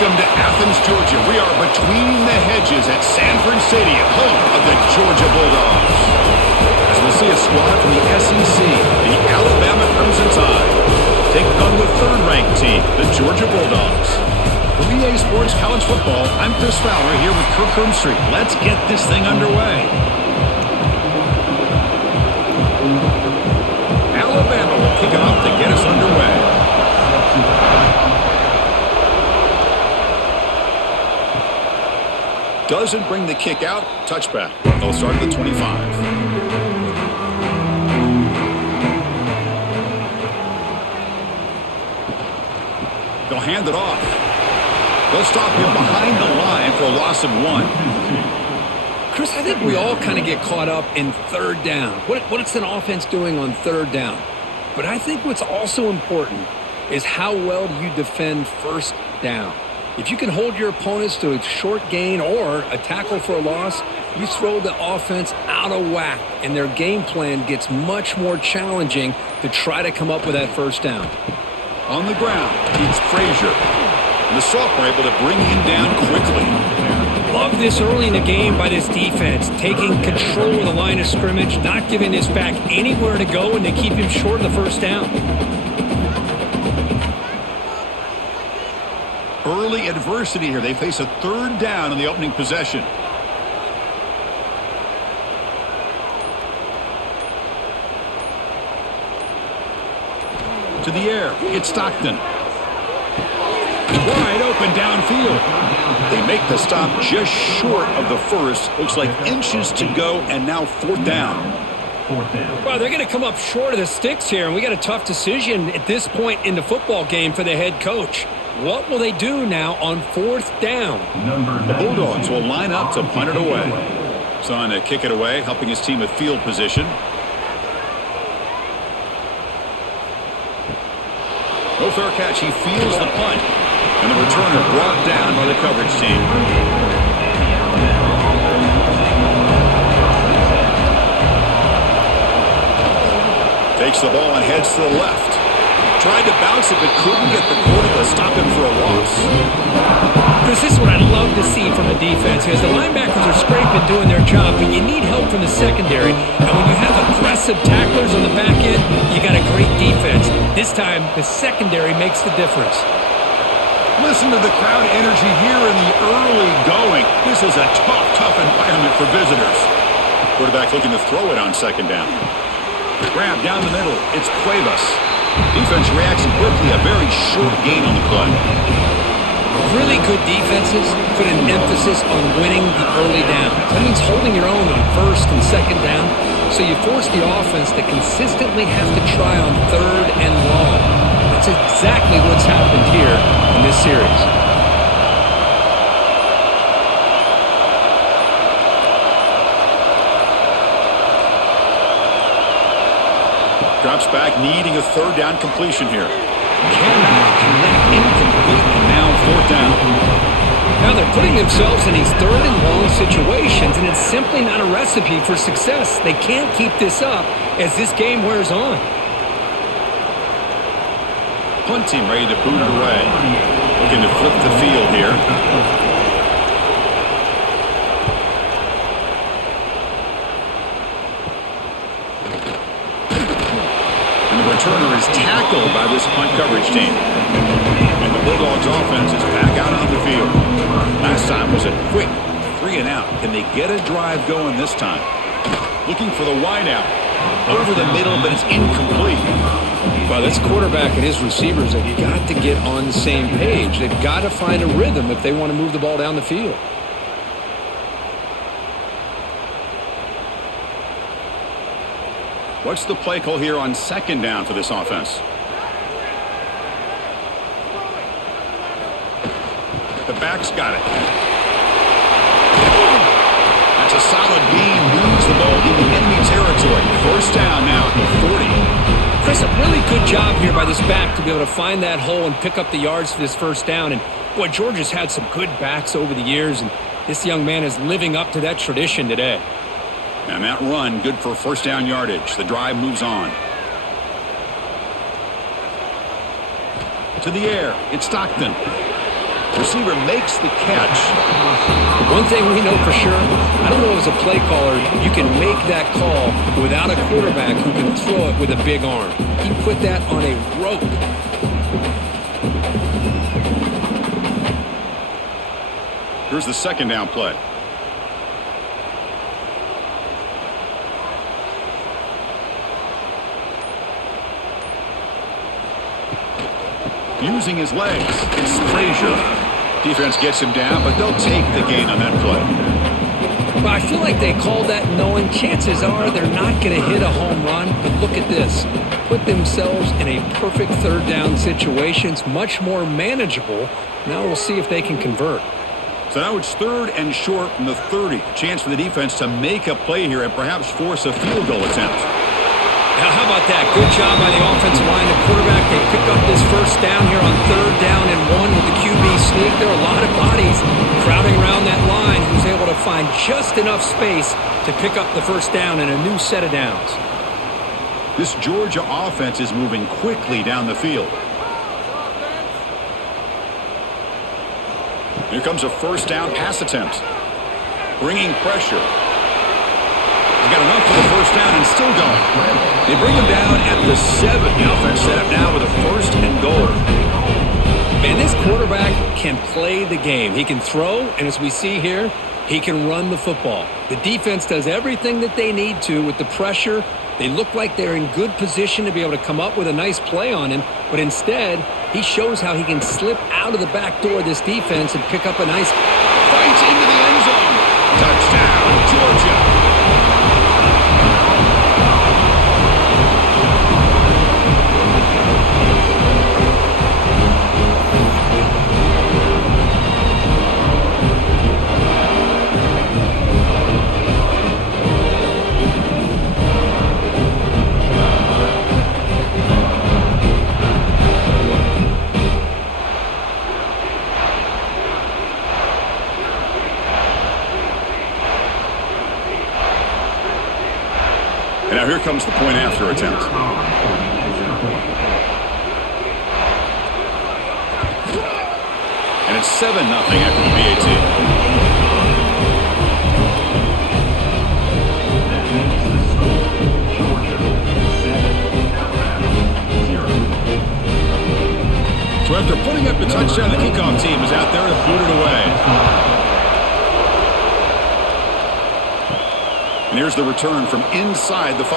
Welcome to Athens, Georgia. We are between the hedges at Sanford Stadium, home of the Georgia Bulldogs. As we'll see a squad from the SEC, the Alabama Crimson Tide, taking on the third-ranked team, the Georgia Bulldogs. For EA Sports College Football, I'm Chris Fowler here with Kirk Street. Let's get this thing underway. Alabama will kick it off to get us underway. Doesn't bring the kick out. Touchback. They'll start at the 25. They'll hand it off. They'll stop him behind the line for a loss of 1. Chris, I think we all kind of get caught up in third down. What's an offense doing on third down? But I think what's also important is how well do you defend first down. If you can hold your opponents to a short gain or a tackle for a loss, you throw the offense out of whack, and their game plan gets much more challenging to try to come up with that first down. On the ground, it's Frazier. And the sophomore able to bring him down quickly. Love this early in the game by this defense, taking control of the line of scrimmage, not giving this back anywhere to go, and they keep him short of the first down. Early adversity here. They face a third down in the opening possession. To the air, it's Stockton. Wide open downfield. They make the stop just short of the first. Looks like inches to go, and now fourth down. Well, they're going to come up short of the sticks here, and we got a tough decision at this point in the football game for the head coach. What will they do now on fourth down? The Bulldogs will line up to punt it away. Son to kick it away, helping his team with field position. No fair catch. He feels the punt. And the returner brought down by the coverage team. Takes the ball and heads to the left. Tried to bounce it, but couldn't get the quarter to stop him for a loss. Chris, this is what I love to see from the defense, because the linebackers are scraping, doing their job, but you need help from the secondary. And when you have aggressive tacklers on the back end, you got a great defense. This time, the secondary makes the difference. Listen to the crowd energy here in the early going. This is a tough environment for visitors. Quarterback looking to throw it on second down. Grab down the middle. It's Cuevas. Defense reacts quickly. A very short gain on the play. Really good defenses put an emphasis on winning the early down. That means holding your own on first and second down. So you force the offense to consistently have to try on third and long. That's exactly what's happened here in this series. Drops back, needing a third down completion here. Cannot connect, incomplete, and now fourth down. Now they're putting themselves in these third and long situations, and it's simply not a recipe for success. They can't keep this up as this game wears on. Punt team ready to boot it away. Looking to flip the field here. Returner is tackled by this punt coverage team. And the Bulldogs offense is back out on the field. Last time was a quick 3-and-out. Can they get a drive going this time? Looking for the wide out. Over the middle, but it's incomplete. Well, this quarterback and his receivers have got to get on the same page. They've got to find a rhythm if they want to move the ball down the field. What's the play call here on second down for this offense? The back's got it. That's a solid gain. Moves the ball into enemy territory. First down now at the 40. Chris, a really good job here by this back to be able to find that hole and pick up the yards for this first down. And, boy, Georgia's had some good backs over the years, and this young man is living up to that tradition today. And that run, good for first down yardage. The drive moves on. To the air, it's Stockton. Receiver makes the catch. One thing we know for sure, I don't know as a play caller, you can make that call without a quarterback who can throw it with a big arm. He put that on a rope. Here's the second down play. Using his legs, it's Frazier. Defense gets him down, but they'll take the gain on that play. Well, I feel like they called that knowing chances are they're not going to hit a home run. But look at this. Put themselves in a perfect third down situation. It's much more manageable. Now we'll see if they can convert. So now it's 3rd and short from the 30. Chance for the defense to make a play here and perhaps force a field goal attempt. Now, how about that? Good job by the offensive line. The quarterback, they pick up this first down here on 3rd down and 1 with the QB sneak. There are a lot of bodies crowding around that line. He was able to find just enough space to pick up the first down and a new set of downs. This Georgia offense is moving quickly down the field. Here comes a first down pass attempt. Bringing pressure. He's got enough for the first down and still going. They bring him down at the 7. The offense set up now with a 1st and goal. Man, this quarterback can play the game. He can throw, and as we see here, he can run the football. The defense does everything that they need to with the pressure. They look like they're in good position to be able to come up with a nice play on him, but instead, he shows how he can slip out of the back door of this defense and pick up a nice fight into the end zone. Touchdown, Georgia. And now here comes the point after attempt. And it's 7-0 after the PAT. So after putting up the touchdown, the kickoff team is out there to boot it away. And here's the return from inside the 5.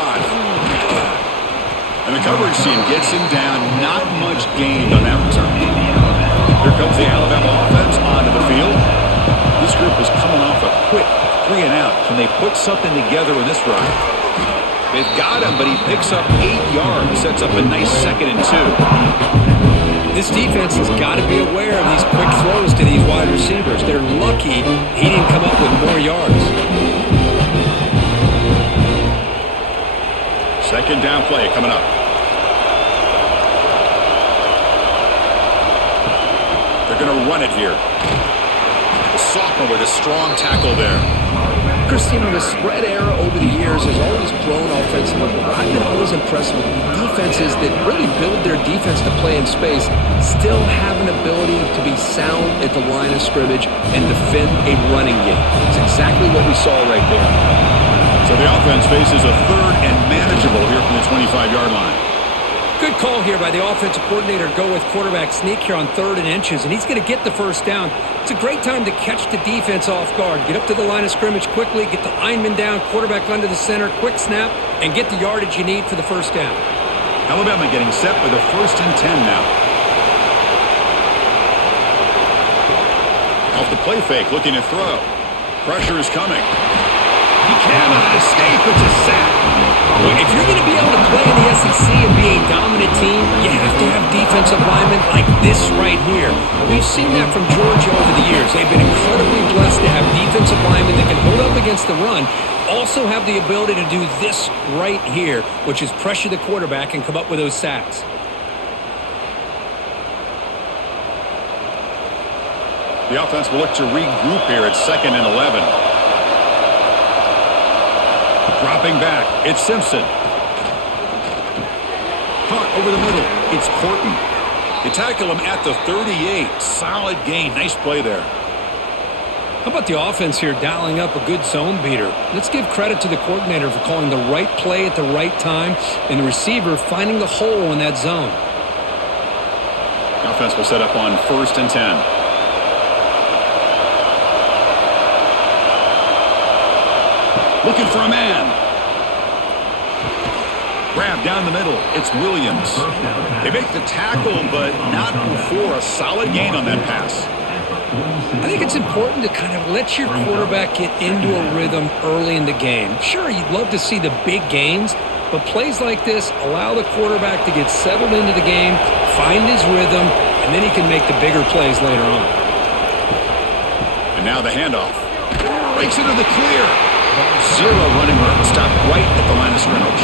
And the coverage team gets him down. Not much gained on that return. Here comes the Alabama offense onto the field. This group is coming off a quick 3 and out. Can they put something together in this drive? They've got him, but he picks up 8 yards. Sets up a nice 2nd and 2. This defense has got to be aware of these quick throws to these wide receivers. They're lucky he didn't come up with more yards. 2nd down play coming up. They're going to run it here. The sophomore with a strong tackle there. Christina, the spread era over the years has always grown offensively, but I've been always impressed with defenses that really build their defense to play in space, still have an ability to be sound at the line of scrimmage and defend a running game. It's exactly what we saw right there. So the offense faces a 3rd and manageable here from the 25-yard line. Good call here by the offensive coordinator to go with quarterback sneak here on 3rd and inches, and he's going to get the first down. It's a great time to catch the defense off guard. Get up to the line of scrimmage quickly, get the lineman down, quarterback under the center, quick snap, and get the yardage you need for the first down. Alabama getting set with a 1st and 10 now. Off the play fake, looking to throw. Pressure is coming. He cannot escape. It's a sack. Well, if you're going to be able to play in the SEC and be a dominant team, you have to have defensive linemen like this right here. We've seen that from Georgia over the years. They've been incredibly blessed to have defensive linemen that can hold up against the run, also have the ability to do this right here, which is pressure the quarterback and come up with those sacks. The offense will look to regroup here at 2nd and 11. Dropping back, it's Simpson. Caught over the middle, it's Horton. They tackle him at the 38. Solid gain. Nice play there. How about the offense here dialing up a good zone beater? Let's give credit to the coordinator for calling the right play at the right time and the receiver finding the hole in that zone. The offense will set up on 1st and 10. Looking for a man. Grab down the middle. It's Williams. They make the tackle, but not before a solid gain on that pass. I think it's important to kind of let your quarterback get into a rhythm early in the game. Sure, you'd love to see the big gains, but plays like this allow the quarterback to get settled into the game, find his rhythm, and then he can make the bigger plays later on. And now the handoff. Breaks into the clear. Zero running room. Stopped right at the line of scrimmage.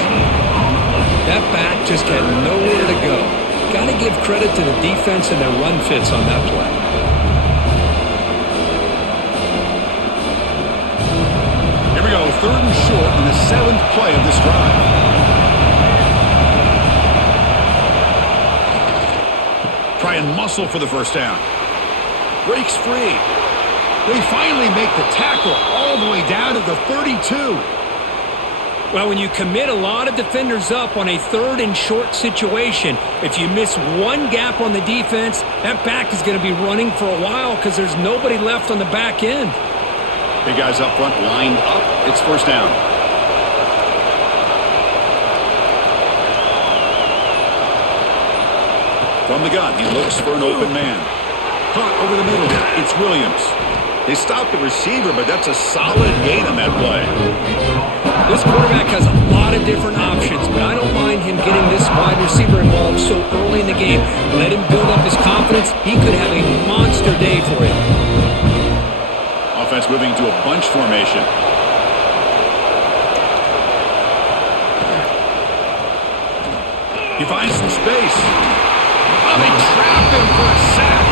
That back just had nowhere to go. Got to give credit to the defense and their run fits on that play. Here we go, 3rd and short in the 7th play of this drive. Try and muscle for the first down. Breaks free. They finally make the tackle all the way down to the 32. Well, when you commit a lot of defenders up on a 3rd and short situation, if you miss one gap on the defense, that back is going to be running for a while because there's nobody left on the back end. Big guys up front lined up. It's 1st down. From the gun, he looks for an open man. Caught over the middle. It's Williams. They stopped the receiver, but that's a solid gain on that play. This quarterback has a lot of different options, but I don't mind him getting this wide receiver involved so early in the game. Let him build up his confidence. He could have a monster day for you. Offense moving to a bunch formation. He finds some space. Oh, they trap him for a sack.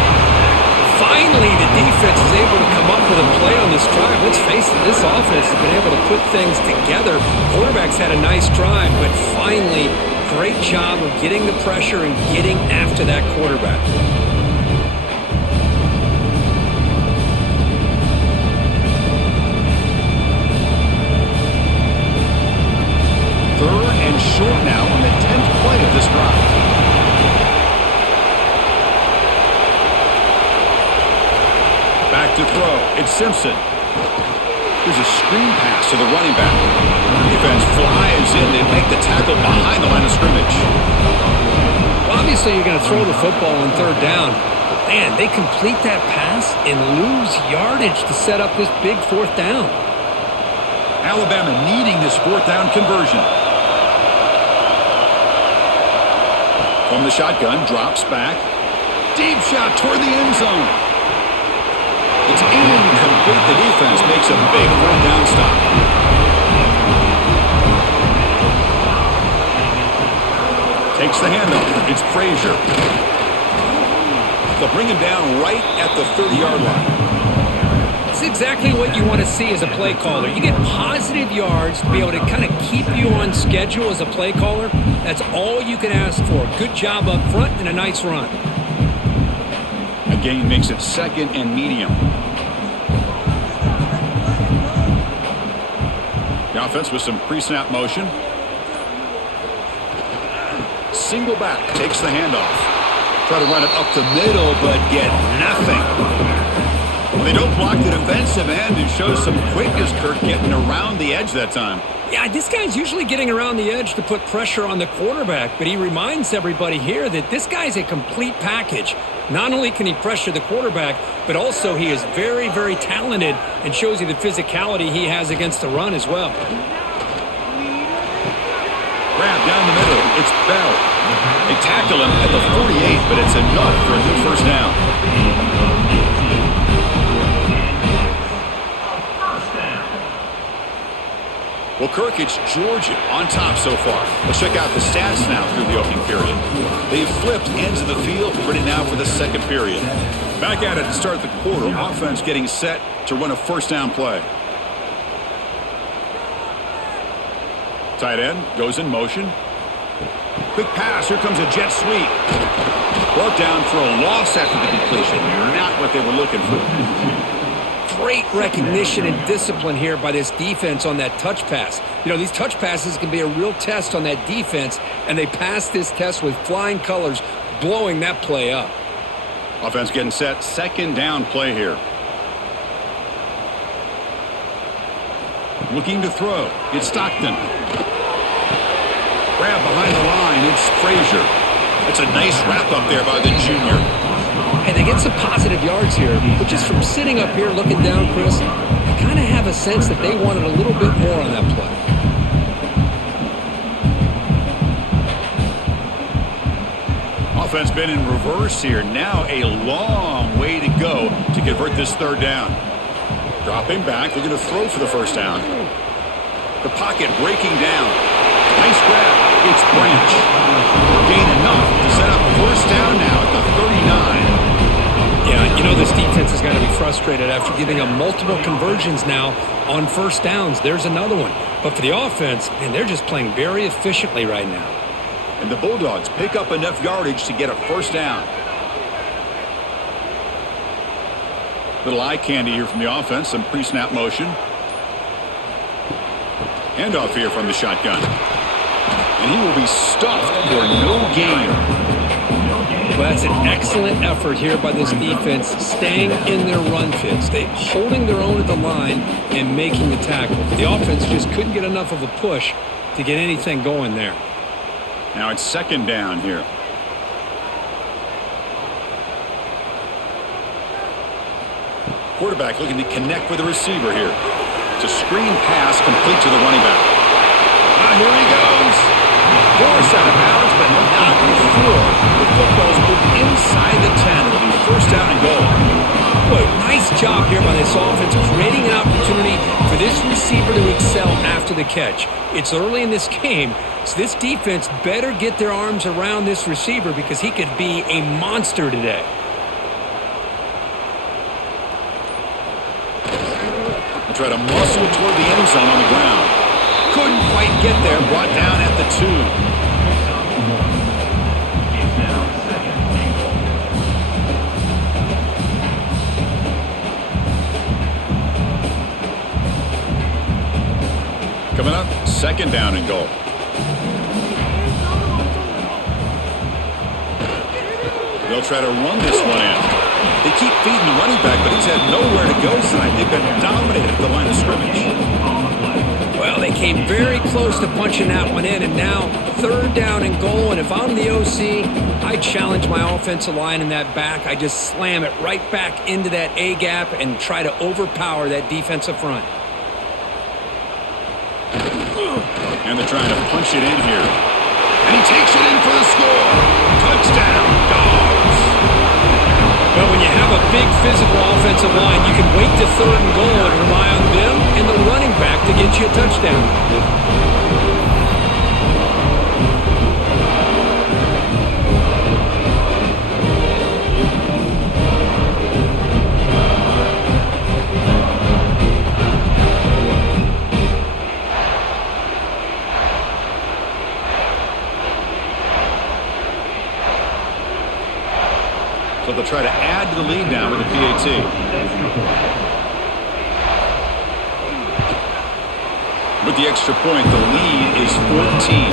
Finally, the defense is able to come up with a play on this drive. Let's face it, this offense has been able to put things together. Quarterback's had a nice drive, but finally, great job of getting the pressure and getting after that quarterback. Third and short now on the 10th play of this drive. Back to throw. It's Simpson. There's a screen pass to the running back. Defense flies in. They make the tackle behind the line of scrimmage. Well, obviously, you're going to throw the football on 3rd down. But man, they complete that pass and lose yardage to set up this big 4th down. Alabama needing this 4th down conversion. From the shotgun, drops back. Deep shot toward the end zone. It's incomplete. The defense makes a big 4th down stop. Takes the handoff. It's Frazier. They'll bring him down right at the 30-yard line. That's exactly what you want to see as a play caller. You get positive yards to be able to kind of keep you on schedule as a play caller. That's all you can ask for. Good job up front and a nice run. A gain makes it 2nd and medium. The offense with some pre-snap motion. Single back, takes the handoff. Try to run it up the middle, but get nothing. Well, they don't block the defensive end and show some quickness, Kirk, getting around the edge that time. Yeah, this guy's usually getting around the edge to put pressure on the quarterback, but he reminds everybody here that this guy's a complete package. Not only can he pressure the quarterback, but also he is very, very talented and shows you the physicality he has against the run as well. Grab down the middle. It's Bell. They tackle him at the 48, but it's enough for a new 1st down. Well, Kirk, it's Georgia on top so far. Let's check out the stats now through the opening period. They've flipped ends of the field, ready now for the 2nd period. Back at it to start the quarter. Offense getting set to run a 1st down play. Tight end goes in motion. Quick pass. Here comes a jet sweep. Brought down for a loss after the completion. Not what they were looking for. Great recognition and discipline here by this defense on that touch pass. You know, these touch passes can be a real test on that defense, and they passed this test with flying colors, blowing that play up. Offense getting set. Second down play here. Looking to throw. It's Stockton. Grab behind the line. It's Frazier. It's a nice wrap up there by the junior. Hey, they get some positive yards here, but just from sitting up here looking down, Chris, I kind of have a sense that they wanted a little bit more on that play. Offense been in reverse here. Now a long way to go to convert this third down. Dropping back, looking to throw for the first down. The pocket breaking down. Nice grab. It's Branch. Gain enough to set up first down now at the 39. Yeah, you know this defense is going to be frustrated after giving them multiple conversions now on first downs. There's another one. But for the offense, man, they're just playing very efficiently right now. And the Bulldogs pick up enough yardage to get a first down. Little eye candy here from the offense. Some pre-snap motion. Handoff here from the shotgun. And he will be stuffed for no gain. Well, that's an excellent effort here by this defense, staying in their run fits. They holding their own at the line and making the tackle. The offense just couldn't get enough of a push to get anything going there. Now it's second down here. Quarterback looking to connect with the receiver here. It's a screen pass complete to the running back. Here he goes. Forced out of bounds, but not before the football's moved inside the 10. It'll be first down and goal. Boy, nice job here by this offense, creating an opportunity for this receiver to excel after the catch. It's early in this game, so this defense better get their arms around this receiver because he could be a monster today. Try to muscle toward the end zone on the ground. Couldn't quite get there. Brought down at the 2. Coming up, second down and goal. They'll try to run this one in. They keep feeding the running back, but he's had nowhere to go tonight. They've been dominated at the line of scrimmage. Well, they came very close to punching that one in, and now third down and goal. And if I'm the OC, I challenge my offensive line in that back. I just slam it right back into that A gap and try to overpower that defensive front. And they're trying to punch it in here. And he takes it in for the score. Touchdown, Dogs. Well, when you have a big physical offensive line, you can wait to third and goal and rely on them and the running back to get you a touchdown. So they'll try to add to the lead now with a PAT. With the extra point, the lead is 14.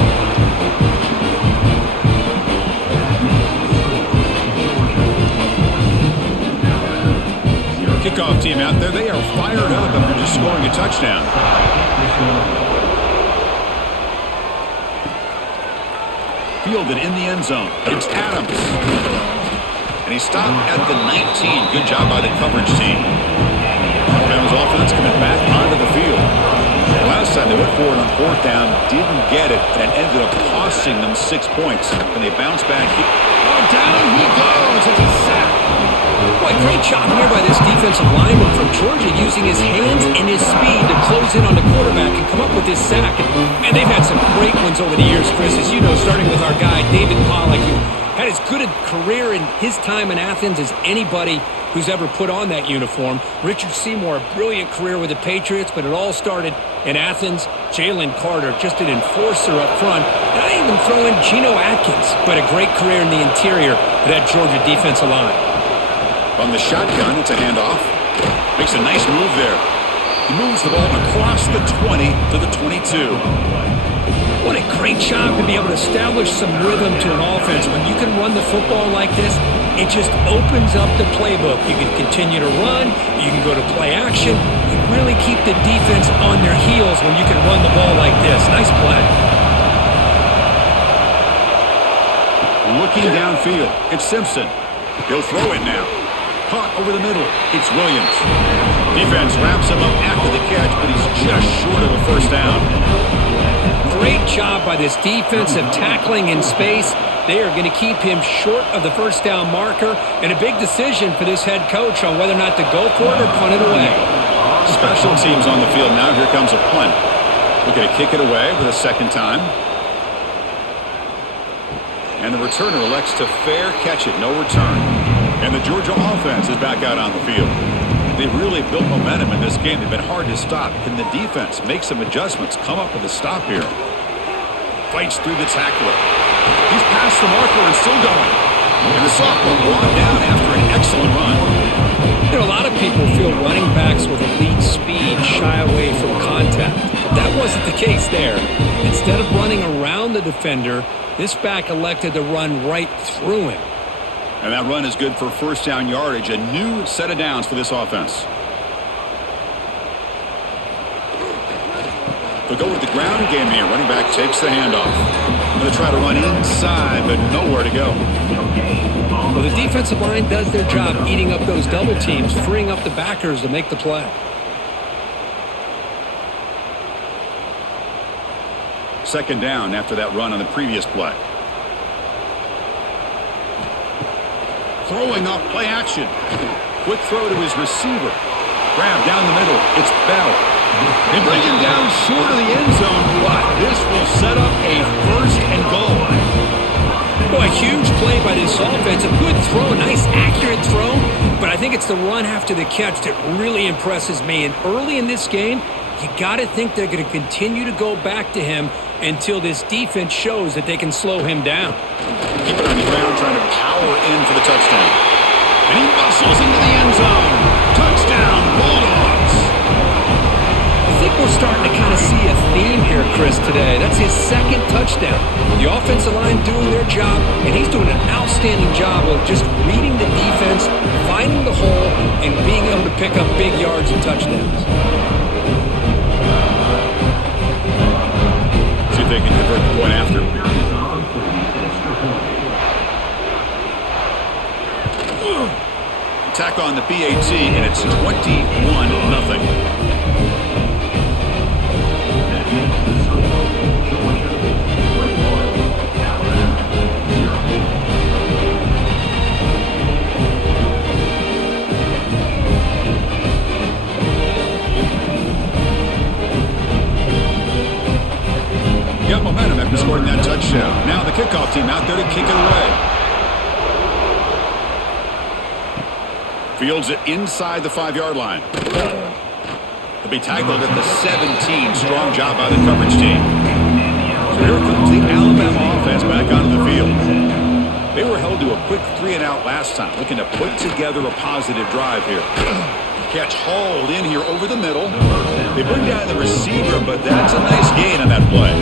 Kickoff team out there. They are fired up after just scoring a touchdown. Fielded in the end zone. It's Adams. And he stopped at the 19. Good job by the coverage team. Alabama's offense coming back onto the field. Last time they went forward on fourth down, didn't get it, and it ended up costing them 6 points. And they bounced back. Oh, down he goes. It's a sack. Boy, great job here by this defensive lineman from Georgia, using his hands and his speed to close in on the quarterback and come up with this sack. And they've had some great ones over the years, Chris, as you know, starting with our guy, David Pollack, who had as good a career in his time in Athens as anybody who's ever put on that uniform. Richard Seymour, a brilliant career with the Patriots, but it all started in Athens. Jalen Carter, just an enforcer up front. And I even throw in Geno Atkins, but a great career in the interior of that Georgia defensive line. From the shotgun, it's a handoff. Makes a nice move there. He moves the ball across the 20 to the 22. What a great job to be able to establish some rhythm to an offense. When you can run the football like this, it just opens up the playbook. You can continue to run. You can go to play action. You really keep the defense on their heels when you can run the ball like this. Nice play. Looking downfield, it's Simpson. He'll throw it now. Caught over the middle, it's Williams. Defense wraps him up after the catch, but he's just short of a first down. Great job by this defensive tackling in space. They are going to keep him short of the first down marker, and a big decision for this head coach on whether or not to go for it or punt it away. Special teams on the field now. Here comes a punt. Looking to kick it away for the second time. And the returner elects to fair catch it, no return. And the Georgia offense is back out on the field. They've really built momentum in this game. They've been hard to stop. Can the defense make some adjustments, come up with a stop here? Fights through the tackler. He's past the marker and still going. And the sophomore brought down after an excellent run. You know, a lot of people feel running backs with elite speed shy away from contact. But that wasn't the case there. Instead of running around the defender, this back elected to run right through him. And that run is good for first down yardage. A new set of downs for this offense. They'll go with the ground game here. Running back takes the handoff. Going to try to run inside, but nowhere to go. Well, the defensive line does their job eating up those double teams, freeing up the backers to make the play. Second down after that run on the previous play. Throwing off play action. Quick throw to his receiver. Grab down the middle. It's Bell. They bring him down short of the end zone, but this will set up a first and goal. Well, a huge play by this offense. A good throw, a nice accurate throw, but I think it's the run after the catch that really impresses me. And early in this game, you got to think they're going to continue to go back to him until this defense shows that they can slow him down. Keep it on the ground, trying to power in for the touchdown. And he muscles into the end zone. Touchdown, Bulldogs. I think we're starting to kind of see a theme here, Chris, today. That's his second touchdown. The offensive line doing their job, and he's doing an outstanding job of just reading the defense, finding the hole, and being able to pick up big yards and touchdowns. See if they can convert the point after. Attack on the PAT, and it's 21-0. Got momentum after scoring that touchdown. Now the kickoff team out there to kick it away. Fields it inside the 5-yard line. He'll be tackled at the 17. Strong job by the coverage team. So here comes the Alabama offense back onto the field. They were held to a quick 3-and-out last time, looking to put together a positive drive here. Catch hauled in here over the middle. They bring down the receiver, but that's a nice gain on that play.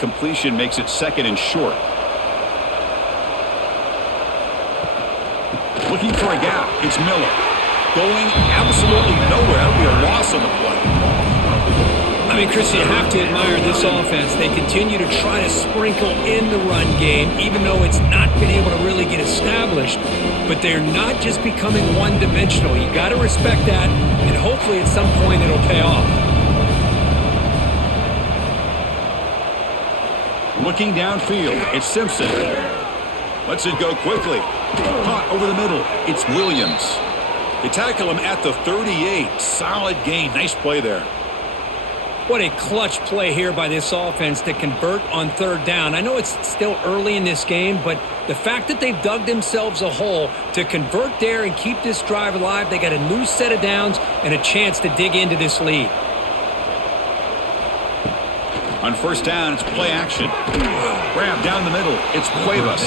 Completion makes it second and short. Looking for a gap. It's Miller. Going absolutely nowhere. That'll be a loss on the play. I mean, Chris, you have to admire this offense. They continue to try to sprinkle in the run game, even though it's not been able to really get established. But they're not just becoming one-dimensional. You got to respect that, and hopefully at some point it'll pay off. Looking downfield, it's Simpson. Lets it go quickly. Caught over the middle, it's Williams. They tackle him at the 38. Solid gain. Nice play there. What a clutch play here by this offense to convert on third down. I know it's still early in this game, but the fact that they've dug themselves a hole to convert there and keep this drive alive, they got a new set of downs and a chance to dig into this lead. On first down, it's play action. Grab down the middle. It's Cuevas.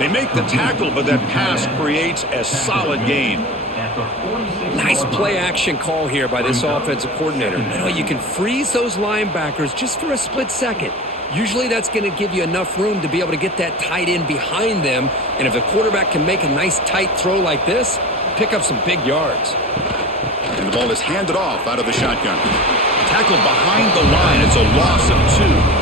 They make the tackle, but that pass creates a solid gain. Nice play action call here by this offensive coordinator. You know, you can freeze those linebackers just for a split second. Usually that's going to give you enough room to be able to get that tight end behind them. And if the quarterback can make a nice tight throw like this, pick up some big yards. And the ball is handed off out of the shotgun. Tackled behind the line. It's a loss of 2.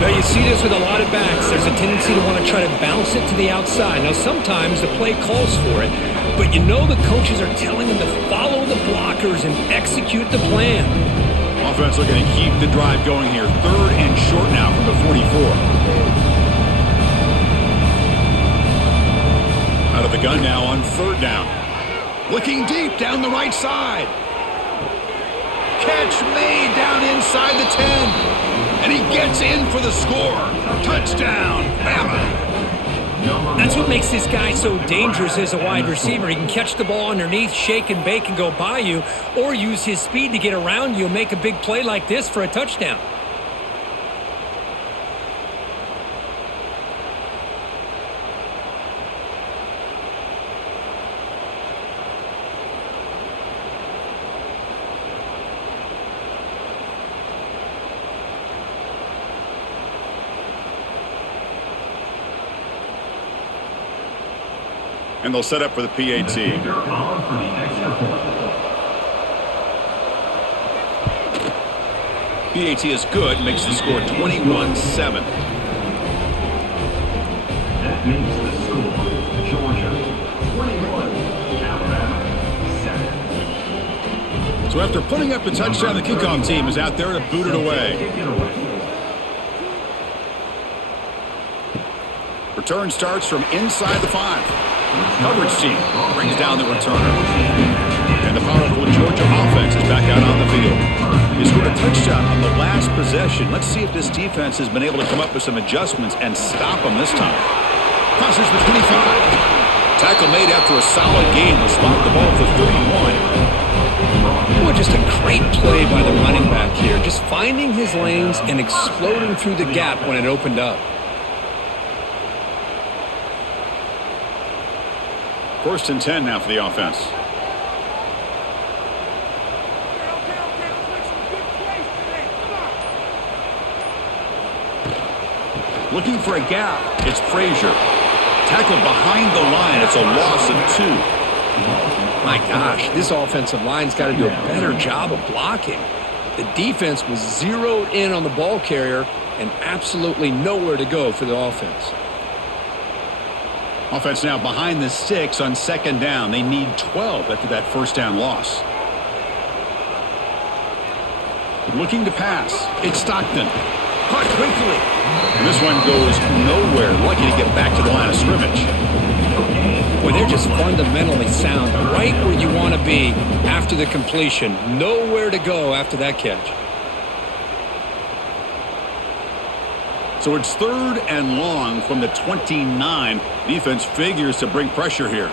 Now, you see this with a lot of backs. There's a tendency to want to try to bounce it to the outside. Now, sometimes the play calls for it, but you know the coaches are telling them to follow the blockers and execute the plan. Offense looking to keep the drive going here. 3rd and short now from the 44. Out of the gun now on 3rd down. Looking deep down the right side. Catch made down inside the 10. And he gets in for the score. Touchdown, Bama. That's what makes this guy so dangerous as a wide receiver. He can catch the ball underneath, shake and bake and go by you, or use his speed to get around you and make a big play like this for a touchdown. And they'll set up for the PAT. PAT is good, makes the score 21-7. That makes the score Georgia 21, Alabama 7. So after putting up the touchdown, the kickoff team is out there to boot it away. Return starts from inside the 5. Coverage team brings down the returner. And the powerful Georgia offense is back out on the field. He scored a touchdown on the last possession. Let's see if this defense has been able to come up with some adjustments and stop them this time. Crosses the 25. Tackle made after a solid gain. They'll spot the ball at the 31. Boy, just a great play by the running back here. Just finding his lanes and exploding through the gap when it opened up. 1st and 10 now for the offense. Looking for a gap. It's Frazier. Tackled behind the line. It's a loss of 2. My gosh, this offensive line's got to do a better job of blocking. The defense was zeroed in on the ball carrier and absolutely nowhere to go for the offense. Offense now behind the 6 on 2nd down. They need 12 after that 1st down loss. Looking to pass. It's Stockton. Caught quickly. And this one goes nowhere. Lucky to get back to the line of scrimmage. Boy, they're just fundamentally sound. Right where you want to be after the completion. Nowhere to go after that catch. So it's 3rd and long from the 29. Defense figures to bring pressure here.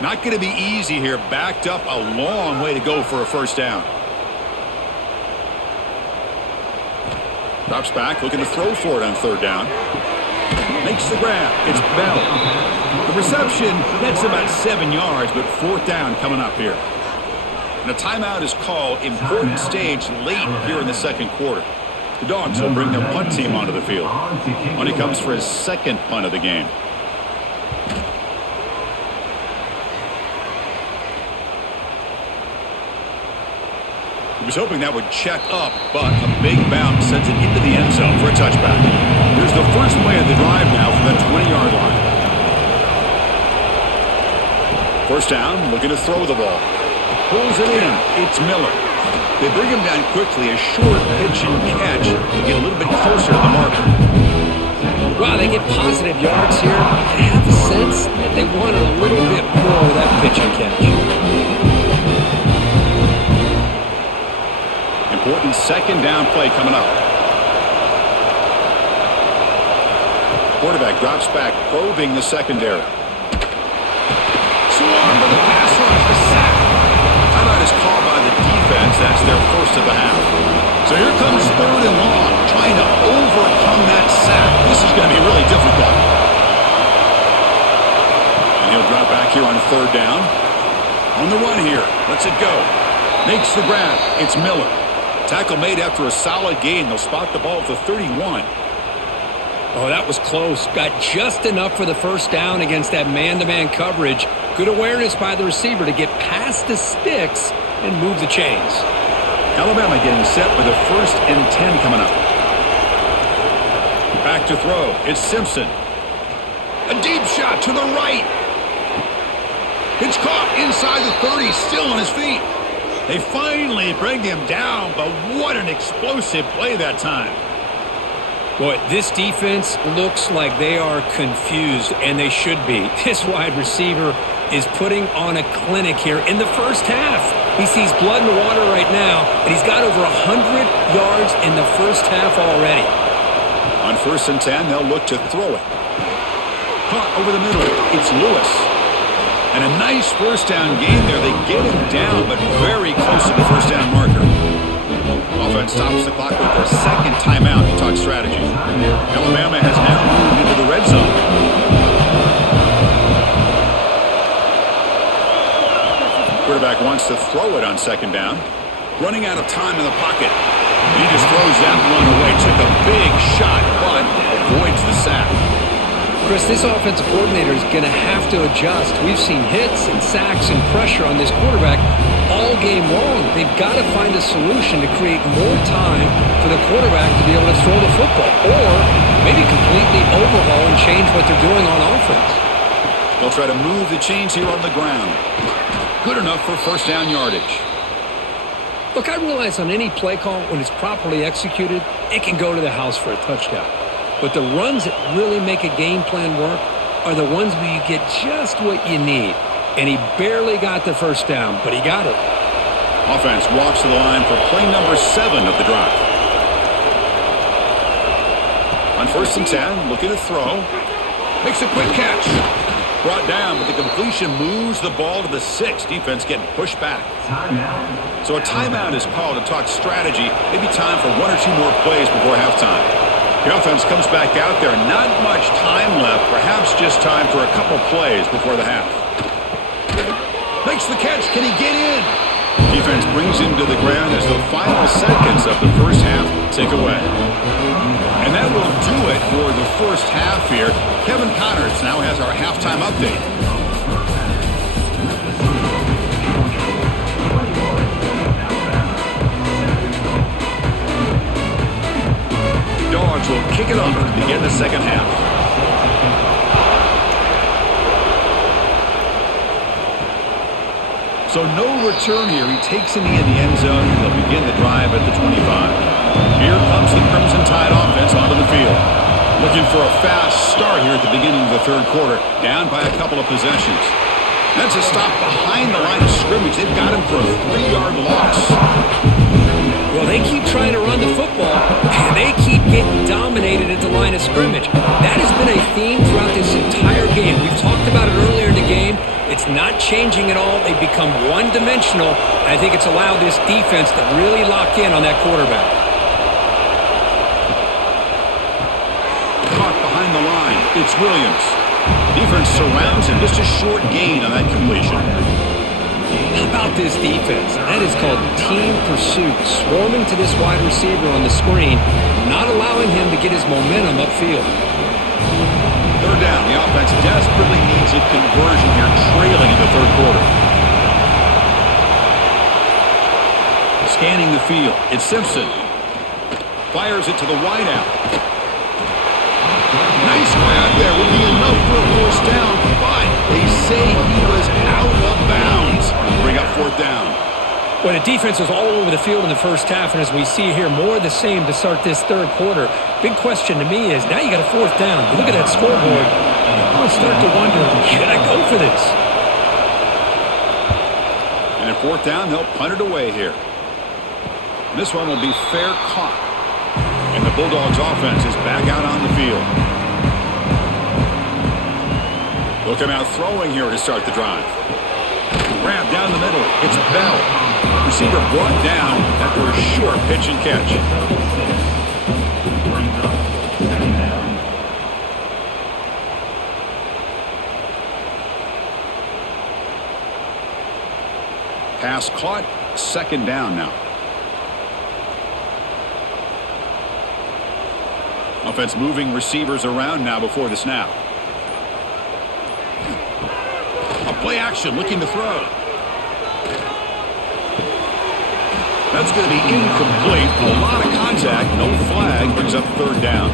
Not going to be easy here. Backed up a long way to go for a 1st down. Drops back, looking to throw for it on 3rd down. Makes the grab. It's Bell. The reception, that's about 7 yards, but 4th down coming up here. And a timeout is called. Important stage late here in the 2nd quarter. The Dogs will bring their punt team onto the field. Money comes for his 2nd punt of the game. He was hoping that would check up, but a big bounce sends it into the end zone for a touchback. Here's the first play of the drive now from the 20-yard line. 1st down, looking to throw the ball. Pulls it in. It's Miller. They bring him down quickly. A short pitch and catch to get a little bit closer to the marker. Wow, they get positive yards here. I have a sense that they wanted a little bit more of that pitch and catch. Important second down play coming up. Quarterback drops back, probing the secondary. Swarm with the pass rush, the sack. Timeout is called by the defense. That's their first of the half. So here comes third and long, trying to overcome that sack. This is going to be really difficult. And he'll drop back here on third down. On the run here. Lets it go. Makes the grab. It's Miller. Tackle made after a solid gain. They'll spot the ball at the 31. Oh, that was close. Got just enough for the first down against that man-to-man coverage. Good awareness by the receiver to get past the sticks and move the chains. Alabama getting set with a 1st and 10 coming up. Back to throw. It's Simpson. A deep shot to the right. It's caught inside the 30, still on his feet. They finally bring him down, but what an explosive play that time. Boy, this defense looks like they are confused, and they should be. This wide receiver is putting on a clinic here in the first half. He sees blood in the water right now, and he's got over 100 yards in the first half already. On 1st and 10, they'll look to throw it. Caught over the middle. It's Lewis. And a nice first down gain there. They get him down, but very close to the first down marker. Offense stops the clock with their second timeout to talk strategy. Alabama has now moved into the red zone. Quarterback wants to throw it on second down. Running out of time in the pocket. He just throws that one away. Took a big shot, but avoids the sack. Chris, this offensive coordinator is going to have to adjust. We've seen hits and sacks and pressure on this quarterback all game long. They've got to find a solution to create more time for the quarterback to be able to throw the football, or maybe completely overhaul and change what they're doing on offense. They'll try to move the chains here on the ground. Good enough for first down yardage. Look, I realize on any play call, when it's properly executed, it can go to the house for a touchdown. But the runs that really make a game plan work are the ones where you get just what you need. And he barely got the first down, but he got it. Offense walks to the line for play number 7 of the drive. On 1st and 10, looking to throw. Makes a quick catch. Brought down, but the completion moves the ball to the 6. Defense getting pushed back. So a timeout is called to talk strategy. Maybe time for 1 or 2 more plays before halftime. The offense comes back out there. Not much time left. Perhaps just time for a couple plays before the half. Makes the catch. Can he get in? Defense brings him to the ground as the final seconds of the first half tick away. And that will do it for the first half here. Kevin Connors now has our halftime update. Dogs will kick it off to begin the second half. So no return here. He takes it in the end zone, and they'll begin the drive at the 25. Here comes the Crimson Tide offense onto the field. Looking for a fast start here at the beginning of the third quarter. Down by a couple of possessions. That's a stop behind the line of scrimmage. They've got him for a 3-yard loss. Well, they keep trying to run the football, and they keep getting dominated at the line of scrimmage. That has been a theme throughout this entire game. We've talked about it earlier in the game. It's not changing at all. They've become one-dimensional, and I think it's allowed this defense to really lock in on that quarterback. Caught behind the line. It's Williams. Defense surrounds him. Just a short gain on that completion. How about this defense? That is called team pursuit. Swarming to this wide receiver on the screen, not allowing him to get his momentum upfield. Third down. The offense desperately needs a conversion here, trailing in the third quarter. Scanning the field. It's Simpson. Fires it to the wideout. Nice grab there. Would be enough for a first down, but they say he was out of bounds. Bring up fourth down. Well, the defense was all over the field in the first half, and as we see here, more of the same to start this third quarter. Big question to me is, now you got a fourth down. You look at that scoreboard, I'll start to wonder, should I go for this? And at fourth down, they'll punt it away here. And this one will be fair caught. And the Bulldogs offense is back out on the field. Look him out throwing here to start the drive. Grab down the middle. It's Bell. Receiver brought down after a short pitch and catch. Pass caught. Second down now. Offense moving receivers around now before the snap. A play action looking to throw. That's going to be incomplete. A lot of contact. No flag. Brings up third down.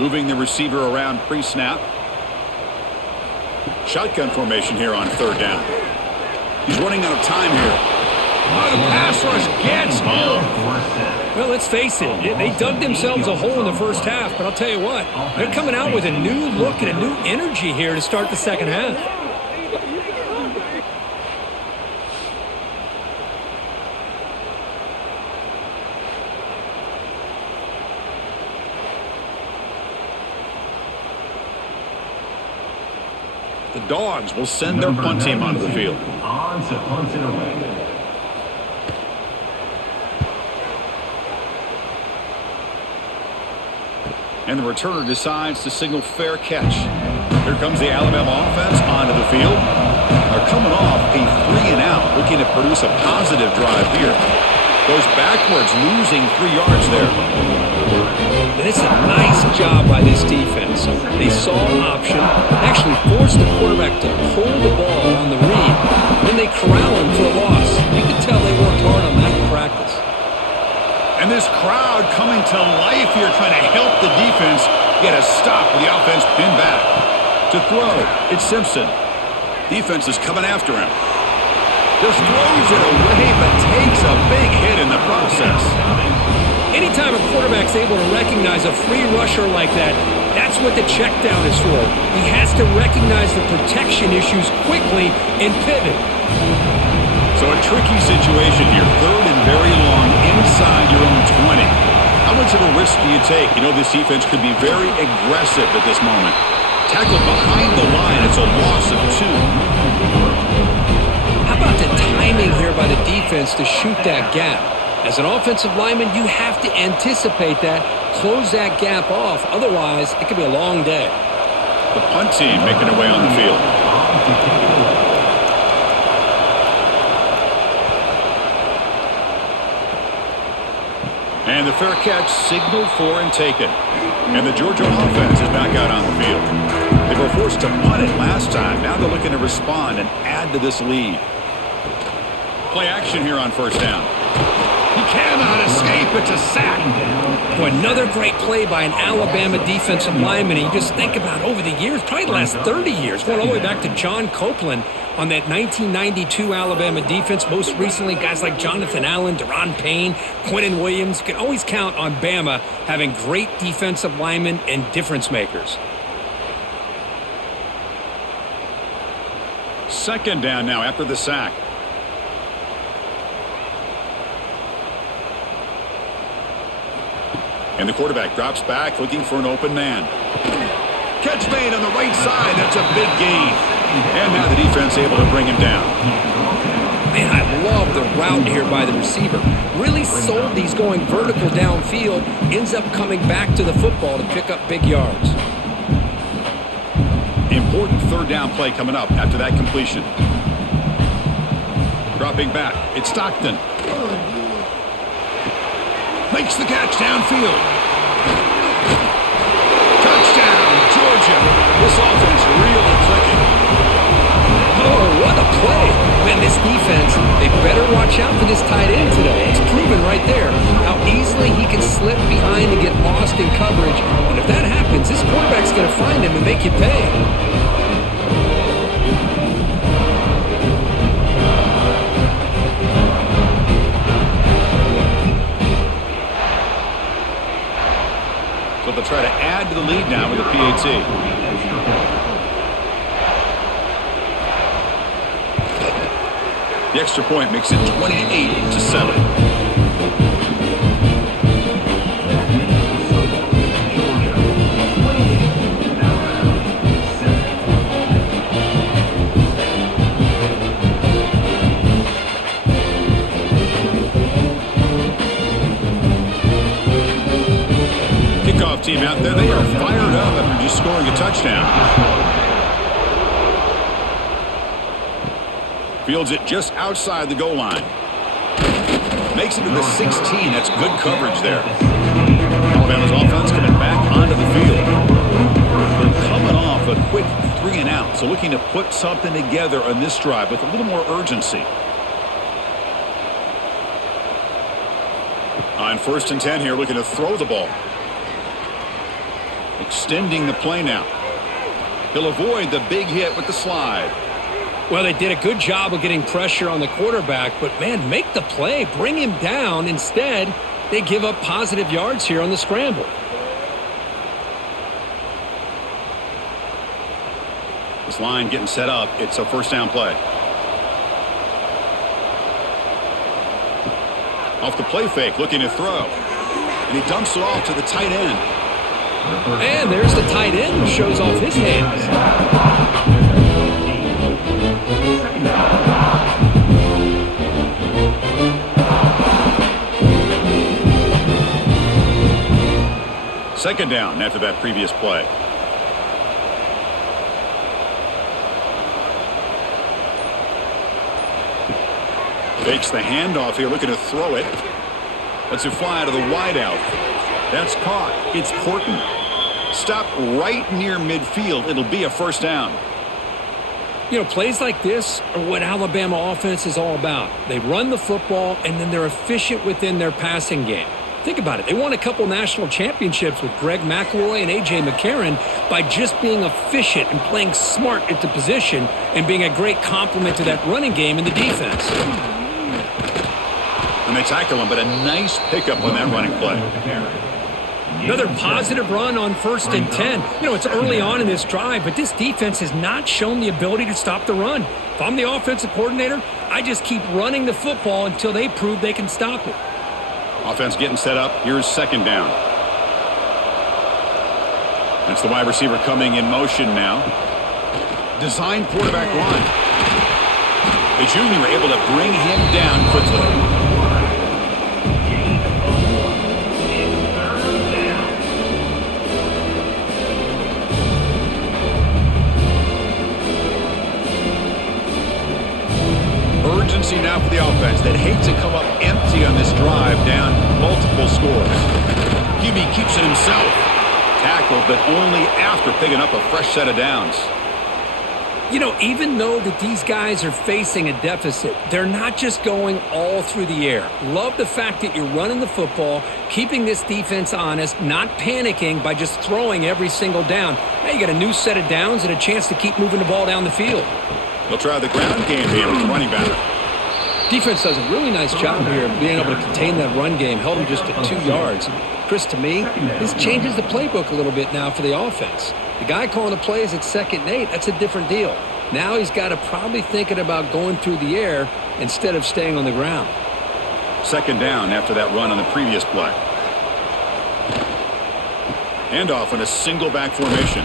Moving the receiver around pre-snap. Shotgun formation here on third down. He's running out of time here. Oh, the pass rush gets home. Well, let's face it. They dug themselves a hole in the first half, but I'll tell you what, they're coming out with a new look and a new energy here to start the second half. The Dogs will send their punt team onto the field. On to punt it away. And the returner decides to signal fair catch. Here comes the Alabama offense onto the field. They're coming off a 3-and-out, looking to produce a positive drive here. Goes backwards, losing 3 yards there. And it's a nice job by this defense. They saw an option, actually forced the quarterback to pull the ball on the read, then they corral him for a loss. You can tell they worked hard on that in practice. And this crowd coming to life here, trying to help the defense get a stop with the offense pinned back. To throw, it's Simpson. Defense is coming after him. Just throws it away, but takes a big hit in the process. Anytime a quarterback's able to recognize a free rusher like that, that's what the check down is for. He has to recognize the protection issues quickly and pivot. So a tricky situation here. Third and very long inside your own 20. How much of a risk do you take? You know this defense could be very aggressive at this moment. Tackled behind the line. It's a loss of 2. How about the timing here by the defense to shoot that gap? As an offensive lineman, you have to anticipate that, close that gap off. Otherwise, it could be a long day. The punt team making their way on the field. And the fair catch signaled for and taken. And the Georgia offense is back out on the field. They were forced to punt it last time. Now they're looking to respond and add to this lead. Play action here on first down. He cannot escape. It's a sack. Well, another great play by an Alabama defensive lineman. And you just think about over the years, probably the last 30 years, going all the way back to John Copeland on that 1992 Alabama defense. Most recently, guys like Jonathan Allen, Deron Payne, Quinnen Williams. You can always count on Bama having great defensive linemen and difference makers. Second down now after the sack. And the quarterback drops back looking for an open man. Catch made on the right side. That's a big gain. And now the defense able to bring him down. Man, I love the route here by the receiver. Really sold these going vertical downfield. Ends up coming back to the football to pick up big yards. Important third down play coming up after that completion. Dropping back. It's Stockton. Makes the catch downfield. Touchdown, Georgia. This offense really clicking. Oh, what a play. Man, this defense better watch out for this tight end today. It's proven right there how easily he can slip behind and get lost in coverage. And if that happens, this quarterback's going to find him and make you pay. So they'll try to add to the lead now with a PAT. The extra point makes it 28-7. Team out there, they are fired up after just scoring a touchdown. Fields it just outside the goal line. Makes it to the 16. That's good coverage there. Alabama's offense coming back onto the field. They're coming off a quick 3 and out, so looking to put something together on this drive with a little more urgency. On 1st and 10 here, looking to throw the ball. Extending the play now. He'll avoid the big hit with the slide. Well, they did a good job of getting pressure on the quarterback, but, man, make the play. Bring him down. Instead, they give up positive yards here on the scramble. This line getting set up. It's a first down play. Off the play fake, looking to throw. And he dumps it off to the tight end. And there's the tight end who shows off his hands. Second down after that previous play. Fakes the handoff here, looking to throw it. Lets it fly out of the wideout. That's caught. It's Horton. Stop right near midfield. It'll be a first down. You know, plays like this are what Alabama offense is all about. They run the football, and then they're efficient within their passing game. Think about it. They won a couple national championships with Greg McElroy and A.J. McCarron by just being efficient and playing smart at the position and being a great complement to that running game in the defense. And they tackle him, but a nice pickup on that running play. Another positive run on 1st and 10. You know, it's early on in this drive, but this defense has not shown the ability to stop the run. If I'm the offensive coordinator, I just keep running the football until they prove they can stop it. Offense getting set up. Here's second down. That's the wide receiver coming in motion now. Design quarterback run. The junior able to bring him down quickly. Urgency now for the offense that hates to come up empty on this drive, down multiple scores. QB keeps it himself. Tackled, but only after picking up a fresh set of downs. You know, even though that these guys are facing a deficit, they're not just going all through the air. Love the fact that you're running the football, keeping this defense honest, not panicking by just throwing every single down. Now you got a new set of downs and a chance to keep moving the ball down the field. They'll try the ground game here with the running back. Defense does a really nice job here of being able to contain that run game, held him just at 2 yards. Chris, to me, this changes the playbook a little bit now for the offense. The guy calling the plays at 2nd and 8, that's a different deal. Now he's got to probably thinking about going through the air instead of staying on the ground. Second down after that run on the previous play. Handoff in a single back formation.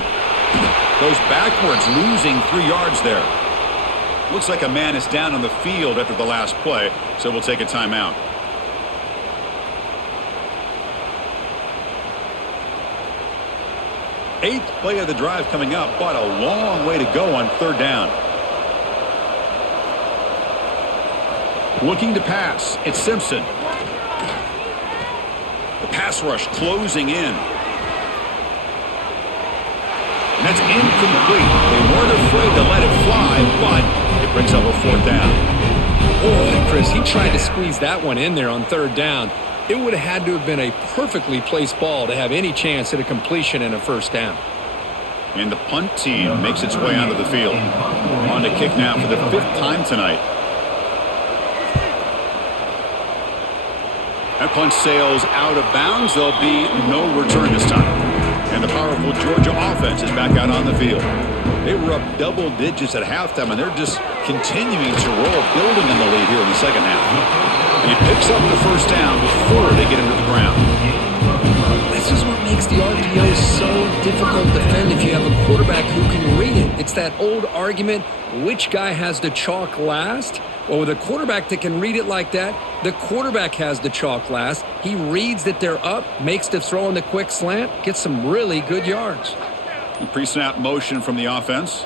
Goes backwards, losing 3 yards there. Looks like a man is down on the field after the last play, so we'll take a timeout. Eighth play of the drive coming up, but a long way to go on 3rd down. Looking to pass, it's Simpson. The pass rush closing in. And that's incomplete. They weren't afraid to let it fly, but it brings up a 4th down. Boy, Chris, he tried to squeeze that one in there on third down. It would have had to have been a perfectly placed ball to have any chance at a completion and a first down. And the punt team makes its way onto the field. On to kick now for the 5th time tonight. That punt sails out of bounds. There'll be no return this time. And the powerful Georgia offense is back out on the field. They were up double digits at halftime, and they're just continuing to roll, building on the lead here in the second half. And he picks up the first down before they get into the ground. This is what makes the RPO so difficult to defend if you have a quarterback who can read it. It's that old argument, which guy has the chalk last? Well, with a quarterback that can read it like that, the quarterback has the chalk last. He reads that they're up, makes the throw in the quick slant, gets some really good yards. Pre-snap motion from the offense.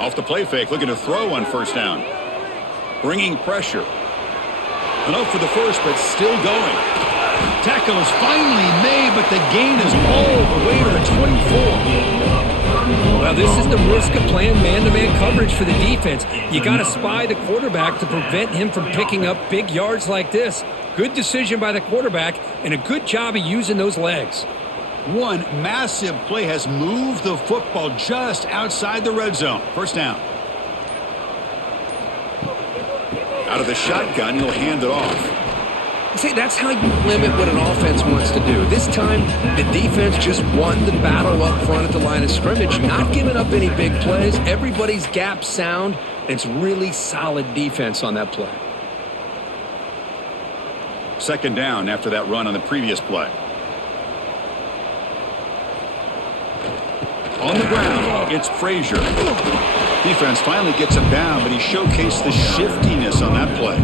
Off the play fake, looking to throw on first down. Bringing pressure. Enough for the first, but still going. Tackle is finally made, but the gain is all the way to the 24. Well, this is the risk of playing man-to-man coverage for the defense. You got to spy the quarterback to prevent him from picking up big yards like this. Good decision by the quarterback, and a good job of using those legs. One massive play has moved the football just outside the red zone. First down. Out of the shotgun, he'll hand it off. See, that's how you limit what an offense wants to do. This time, the defense just won the battle up front at the line of scrimmage, not giving up any big plays. Everybody's gap sound. It's really solid defense on that play. Second down after that run on the previous play. On the ground, it's Frazier. Defense finally gets him down, but he showcased the shiftiness on that play.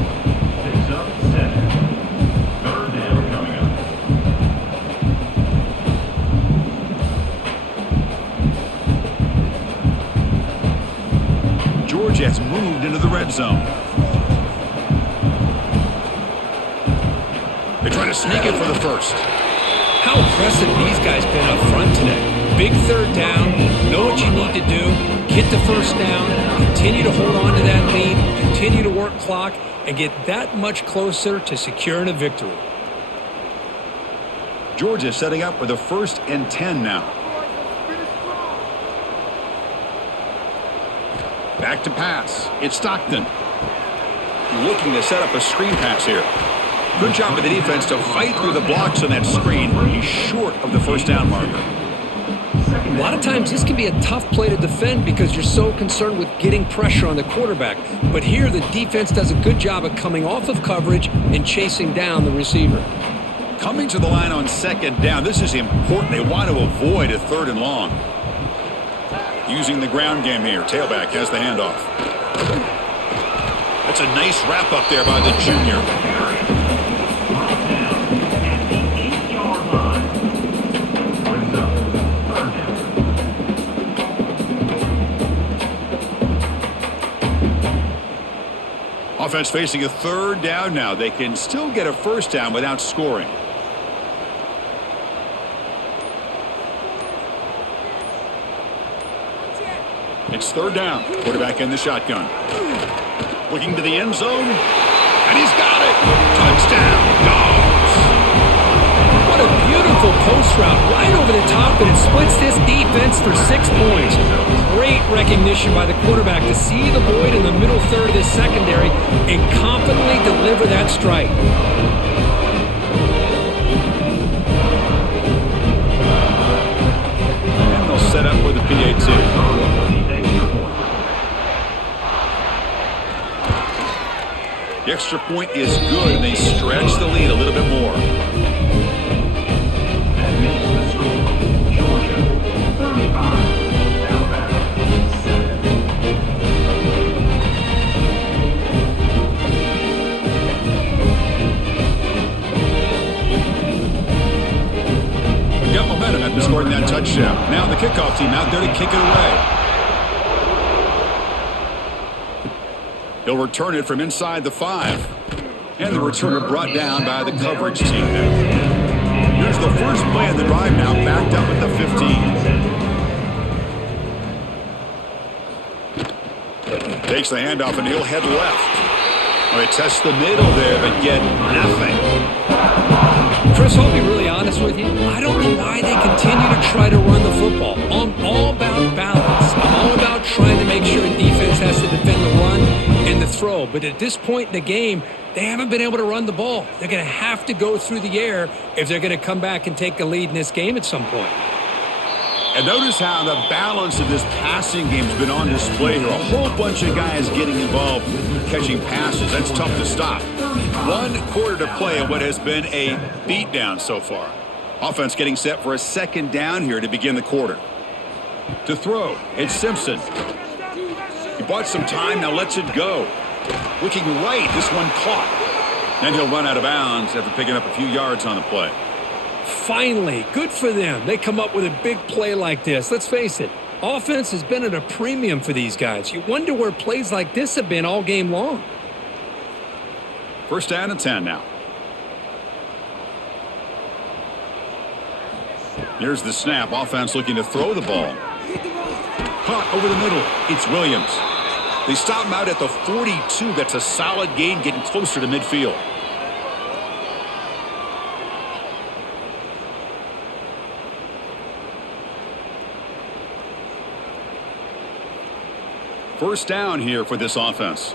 Georgia has moved into the red zone. They try to sneak it for the first. How impressive these guys been up front today. Big third down, know what you need to do, get the first down, continue to hold on to that lead, continue to work clock, and get that much closer to securing a victory. Georgia setting up for the 1st and 10 now. Back to pass. It's Stockton. Looking to set up a screen pass here. Good job by the defense to fight through the blocks on that screen. He's short of the first down marker. A lot of times this can be a tough play to defend because you're so concerned with getting pressure on the quarterback. But here the defense does a good job of coming off of coverage and chasing down the receiver. Coming to the line on second down. This is important. They want to avoid a 3rd and long. Using the ground game here. Tailback has the handoff. That's a nice wrap up there by the junior. Offense facing a 3rd down now. They can still get a first down without scoring. It's 3rd down. Quarterback in the shotgun. Looking to the end zone. And he's got it. Touchdown, Dogs. What a beautiful post route right over the top, and it splits this defense for 6 points. Great recognition by the quarterback to see the void in the middle third of this secondary and confidently deliver that strike. And they'll set up with a PAT. The extra point is good, and they stretch the lead a little bit more. That makes the score Georgia 35, Alabama 7. Got momentum after scoring that touchdown. Now the kickoff team out there to kick it away. He'll return it from inside the 5. And the returner brought down by the coverage team. Here's the first play of the drive now, backed up at the 15. Takes the handoff, and he'll head left. Well, they test the middle there, but get nothing. Chris, I'll be really honest with you. I don't know why they continue to try to run the football. I'm all about balance. I'm all about trying to make sure a defense has to defend the run and the throw. But at this point in the game, they haven't been able to run the ball. They're going to have to go through the air if they're going to come back and take a lead in this game at some point. And notice how the balance of this passing game has been on display here. A whole bunch of guys getting involved catching passes. That's tough to stop. 1 quarter to play in what has been a beatdown so far. Offense getting set for a second down here to begin the quarter. To throw, it's Simpson. He bought some time, now lets it go. Looking right, this one caught. Then he'll run out of bounds after picking up a few yards on the play. Finally, good for them. They come up with a big play like this. Let's face it, offense has been at a premium for these guys. You wonder where plays like this have been all game long. First down and 10 now. Here's the snap. Offense looking to throw the ball. Caught over the middle. It's Williams. They stop him out at the 42. That's a solid gain, getting closer to midfield. First down here for this offense.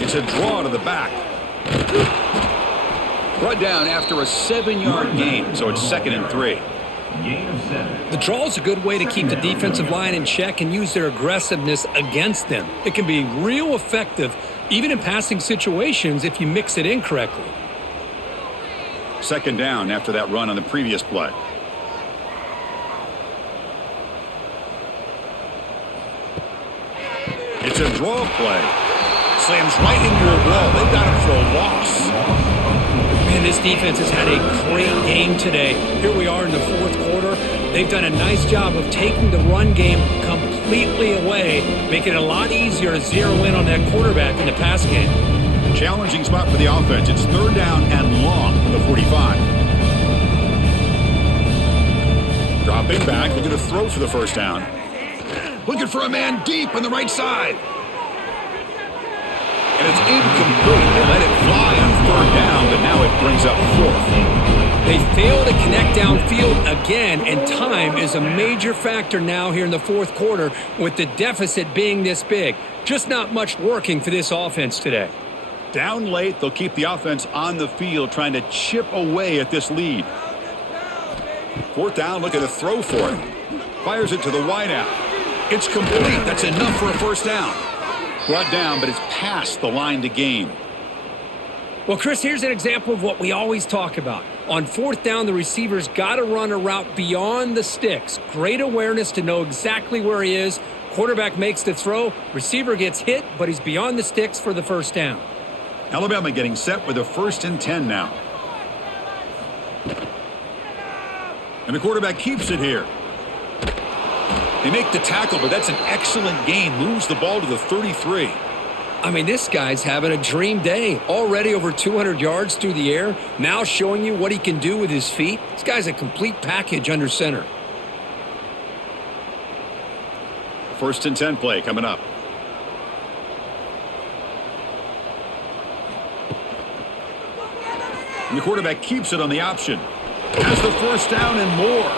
It's a draw to the back. Brought down after a 7-yard gain, so it's 2nd and 3. The draw is a good way to keep the defensive line in check and use their aggressiveness against them. It can be real effective, even in passing situations, if you mix it in correctly. 2nd down after that run on the previous play. It's a draw play. Slams right into your wall. They've got him for a loss. Man, this defense has had a great game today. Here we are in the 4th quarter. They've done a nice job of taking the run game completely away, making it a lot easier to zero in on that quarterback in the pass game. Challenging spot for the offense. It's 3rd down and long from the 45. Dropping back, looking to throw for the first down. Looking for a man deep on the right side. And it's incomplete. They let it fly on 3rd down, but now it brings up 4th. They fail to connect downfield again, and time is a major factor now here in the 4th quarter with the deficit being this big. Just not much working for this offense today. Down late, they'll keep the offense on the field trying to chip away at this lead. 4th down, looking to throw for it. Fires it to the wideout. It's complete. That's enough for a first down. Brought down, but it's past the line to gain. Well, Chris, here's an example of what we always talk about. On 4th down, the receiver's got to run a route beyond the sticks. Great awareness to know exactly where he is. Quarterback makes the throw. Receiver gets hit, but he's beyond the sticks for the first down. Alabama getting set with a 1st and 10 now. And the quarterback keeps it here. They make the tackle, but that's an excellent gain. Moves the ball to the 33. I mean, this guy's having a dream day. Already over 200 yards through the air. Now showing you what he can do with his feet. This guy's a complete package under center. 1st and 10 play coming up. And the quarterback keeps it on the option. Has the first down and more.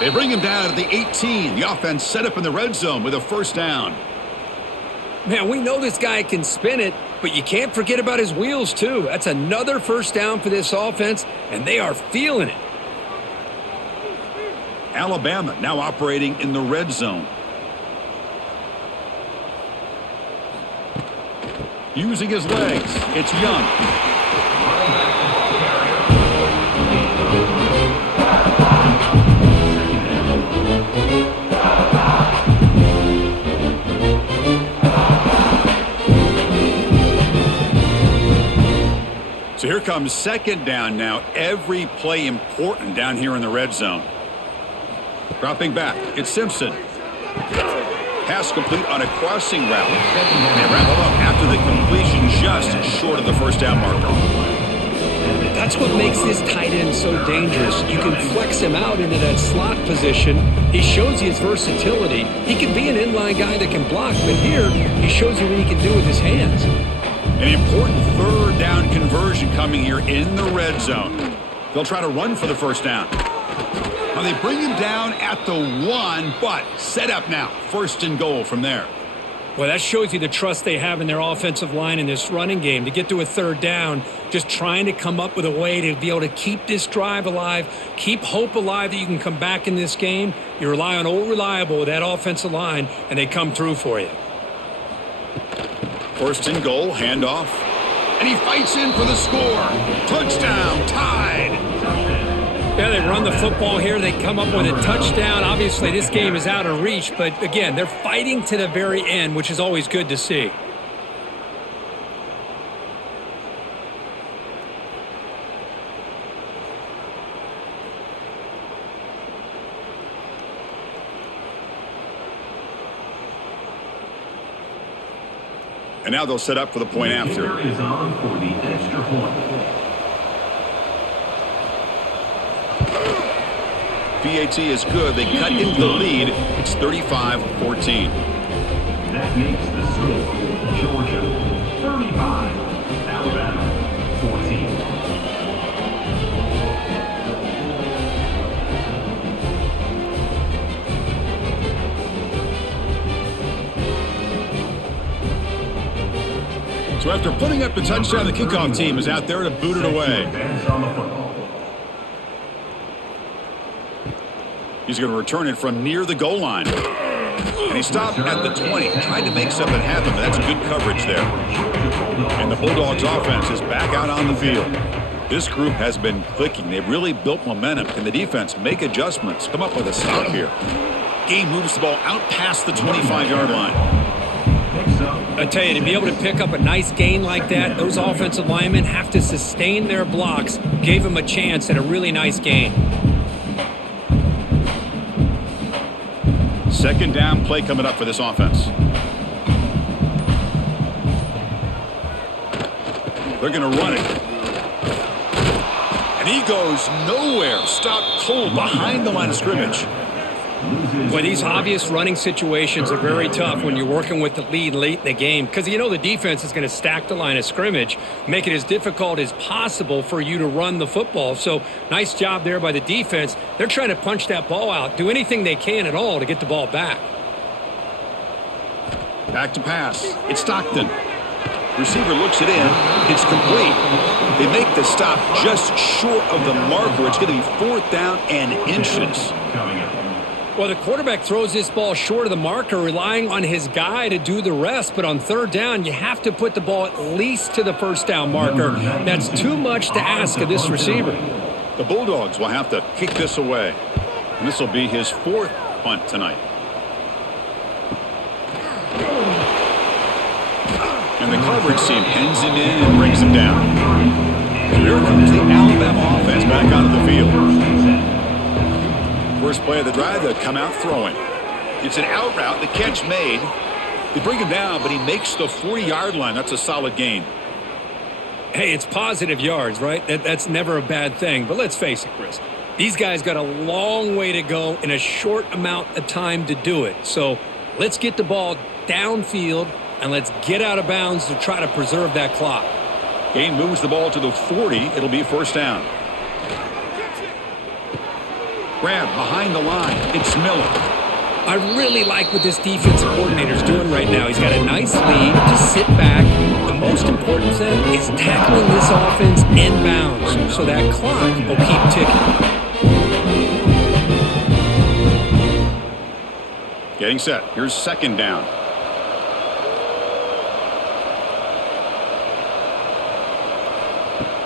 They bring him down at the 18. The offense set up in the red zone with a first down. Man, we know this guy can spin it, but you can't forget about his wheels, too. That's another first down for this offense, and they are feeling it. Alabama now operating in the red zone. Using his legs, it's Young. So here comes 2nd down now. Every play important down here in the red zone. Dropping back, it's Simpson. Pass complete on a crossing route. They wrap it up after the completion just short of the first down marker. That's what makes this tight end so dangerous. You can flex him out into that slot position. He shows you his versatility. He can be an inline guy that can block, but here he shows you what he can do with his hands. An important third down conversion coming here in the red zone. They'll try to run for the first down. Now they bring him down at the 1, but set up now. First and goal from there. Well, that shows you the trust they have in their offensive line in this running game. To get to a third down, just trying to come up with a way to be able to keep this drive alive, keep hope alive that you can come back in this game. You rely on old reliable with that offensive line, and they come through for you. First and goal, handoff. And he fights in for the score. Touchdown, tied. Yeah, they run the football here. They come up with a touchdown. Obviously, this game is out of reach, but again, they're fighting to the very end, which is always good to see. And now they'll set up for the point after. The kicker is on for the extra point. PAT is good. They cut into the lead. It's 35-14. That makes the score Georgia 35, Alabama 14. So after putting up the touchdown, the kickoff team is out there to boot it away. He's going to return it from near the goal line. And he stopped at the 20. Tried to make something happen, but that's good coverage there. And the Bulldogs offense is back out on the field. This group has been clicking. They've really built momentum. Can the defense make adjustments? Come up with a stop here. Game moves the ball out past the 25-yard line. I tell you, to be able to pick up a nice gain like that, those offensive linemen have to sustain their blocks. Gave him a chance at a really nice gain. Second down play coming up for this offense. They're going to run it. And he goes nowhere. Stopped cold behind the line of scrimmage. Boy, these obvious running situations are very tough when you're working with the lead late in the game because you know the defense is going to stack the line of scrimmage, make it as difficult as possible for you to run the football. So nice job there by the defense. They're trying to punch that ball out, do anything they can at all to get the ball back. Back to pass. It's Stockton. Receiver looks it in. It's complete. They make the stop just short of the marker. It's going to be fourth down and inches. Well, the quarterback throws this ball short of the marker, relying on his guy to do the rest. But on third down, you have to put the ball at least to the first down marker. That's too much to ask of this receiver. The Bulldogs will have to kick this away. And this will be his fourth punt tonight. And the coverage team pins him in and brings him down. So here comes the Alabama offense back onto the field. First play of the drive, they'll come out throwing. It's an out route, the catch made. They bring him down, but he makes the 40-yard line. That's a solid gain. Hey, it's positive yards, right? That's never a bad thing. But let's face it, Chris. These guys got a long way to go in a short amount of time to do it. So let's get the ball downfield, and let's get out of bounds to try to preserve that clock. Gain moves the ball to the 40. It'll be first down. Grab behind the line. It's Miller. I really like what this defensive coordinator is doing right now. He's got a nice lead to sit back. The most important thing is tackling this offense inbounds so that clock will keep ticking. Getting set. Here's second down.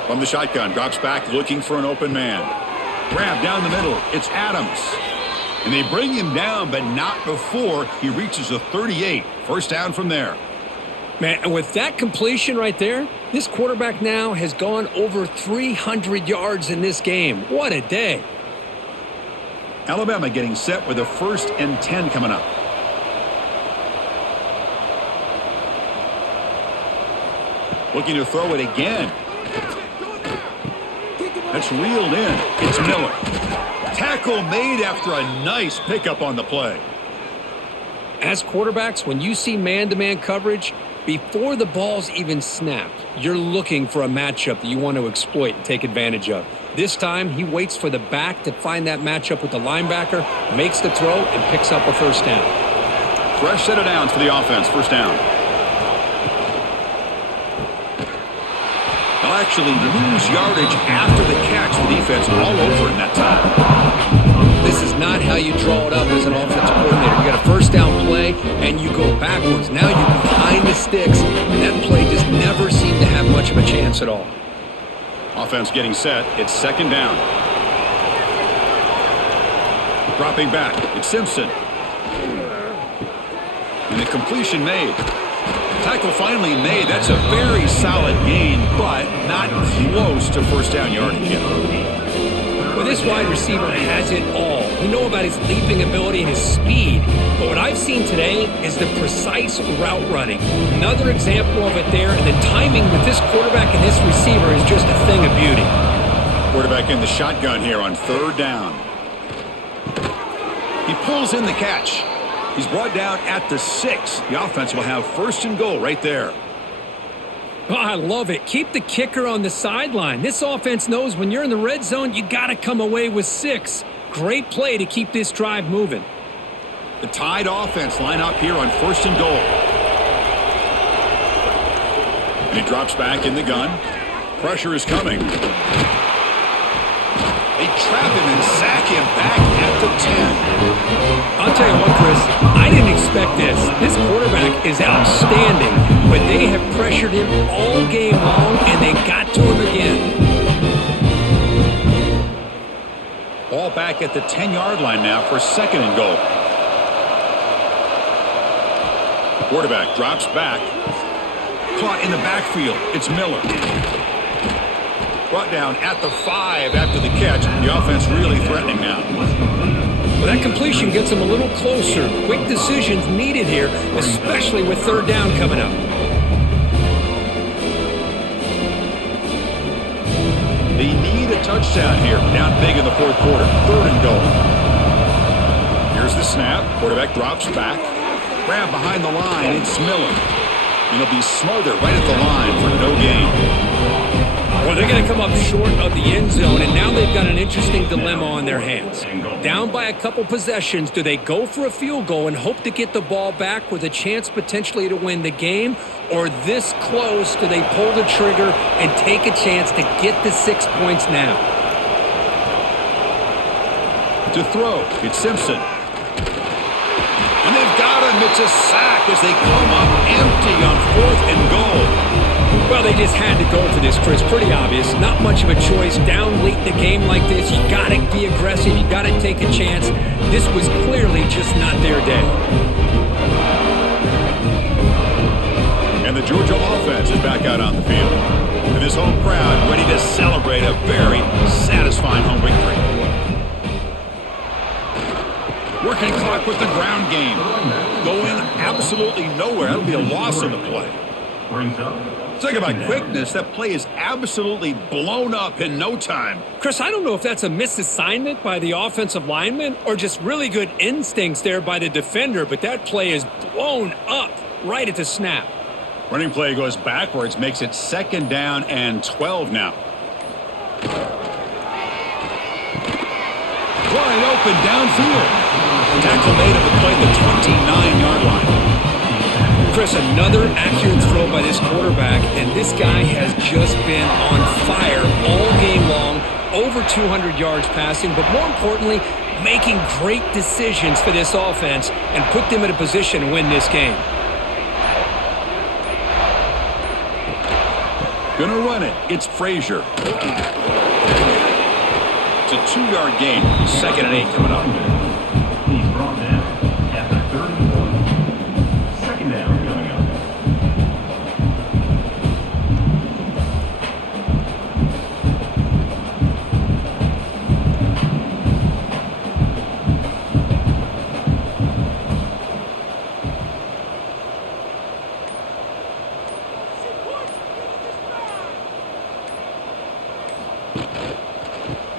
From the shotgun, drops back looking for an open man. Grab down the middle. It's Adams. And they bring him down, but not before he reaches the 38. First down from there. Man, and with that completion right there, this quarterback now has gone over 300 yards in this game. What a day. Alabama getting set with a 1st and 10 coming up. Looking to throw it again. That's reeled in. It's Miller. Tackle made after a nice pickup on the play. As quarterbacks, when you see man-to-man coverage, before the ball's even snapped, you're looking for a matchup that you want to exploit and take advantage of. This time, he waits for the back to find that matchup with the linebacker, makes the throw, and picks up a first down. Fresh set of downs for the offense. First down. They'll actually lose yardage after the catch. The defense all over in that time. This is not how you draw it up as an offensive coordinator. You got a first down play, and you go backwards. Now you're behind the sticks, and that play just never seemed to have much of a chance at all. Offense getting set. It's second down. Dropping back. It's Simpson. And the completion made. Tackle finally made. That's a very solid gain, but not close to first down yardage yet. Well, this wide receiver has it all. We know about his leaping ability and his speed, but what I've seen today is the precise route running. Another example of it there, and the timing with this quarterback and this receiver is just a thing of beauty. Quarterback in the shotgun here on third down. He pulls in the catch. He's brought down at the 6. The offense will have first and goal right there. Oh, I love it. Keep the kicker on the sideline. This offense knows when you're in the red zone, you got to come away with 6. Great play to keep this drive moving. The Tide offense line up here on first and goal. And he drops back in the gun. Pressure is coming. They trap him and sack him back at the 10. I'll tell you what, Chris, I didn't expect this. This quarterback is outstanding, but they have pressured him all game long, and they got to him again. Ball back at the 10-yard line now for second and goal. Quarterback drops back. Caught in the backfield. It's Miller. Brought down at the 5 after the catch. The offense really threatening now. Well, that completion gets them a little closer. Quick decisions needed here, especially with third down coming up. They need a touchdown here. Down big in the fourth quarter. Third and goal. Here's the snap. Quarterback drops back. Grab behind the line. It's Miller. And he'll be smothered right at the line for no gain. Well, they're going to come up short of the end zone, and now they've got an interesting dilemma on their hands. Down by a couple possessions, do they go for a field goal and hope to get the ball back with a chance potentially to win the game? Or this close, do they pull the trigger and take a chance to get the 6 points now? To throw, it's Simpson. And they've got him. It's a sack as they come up empty on fourth and goal. Well, they just had to go for this, Chris. Pretty obvious. Not much of a choice. Down late in the game like this, you got to be aggressive. You got to take a chance. This was clearly just not their day. And the Georgia offense is back out on the field. With his home crowd ready to celebrate a very satisfying home victory. Working clock with the ground game. Going absolutely nowhere. That'll be a loss in the play. Talk about quickness. That play is absolutely blown up in no time. Chris, I don't know if that's a misassignment by the offensive lineman or just really good instincts there by the defender, but that play is blown up right at the snap. Running play goes backwards, makes it second down and 12 now. Wide open downfield. Tackle made at the play, the 29-yard line. Chris, another accurate throw by this quarterback, and this guy has just been on fire all game long, over 200 yards passing, but more importantly, making great decisions for this offense and put them in a position to win this game. Gonna run it. It's Frazier. It's a 2-yard gain. Second and 8 coming up. He's brought down at the 31. Second down coming up.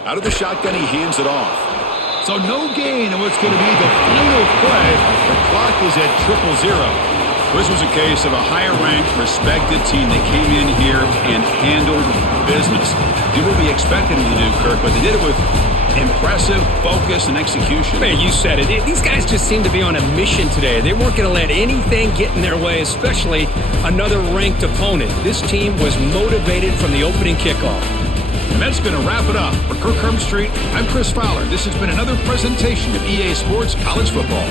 Out of the shotgun, he hands it off. So no gain in what's going to be the final play. The clock is at 0-0. This was a case of a higher-ranked, respected team that came in here and handled business. Did what we expected them to do, Kirk, but they did it with impressive focus and execution. Man, you said it. These guys just seem to be on a mission today. They weren't going to let anything get in their way, especially another ranked opponent. This team was motivated from the opening kickoff. And that's going to wrap it up. For Kirk Street, I'm Chris Fowler. This has been another presentation of EA Sports College Football.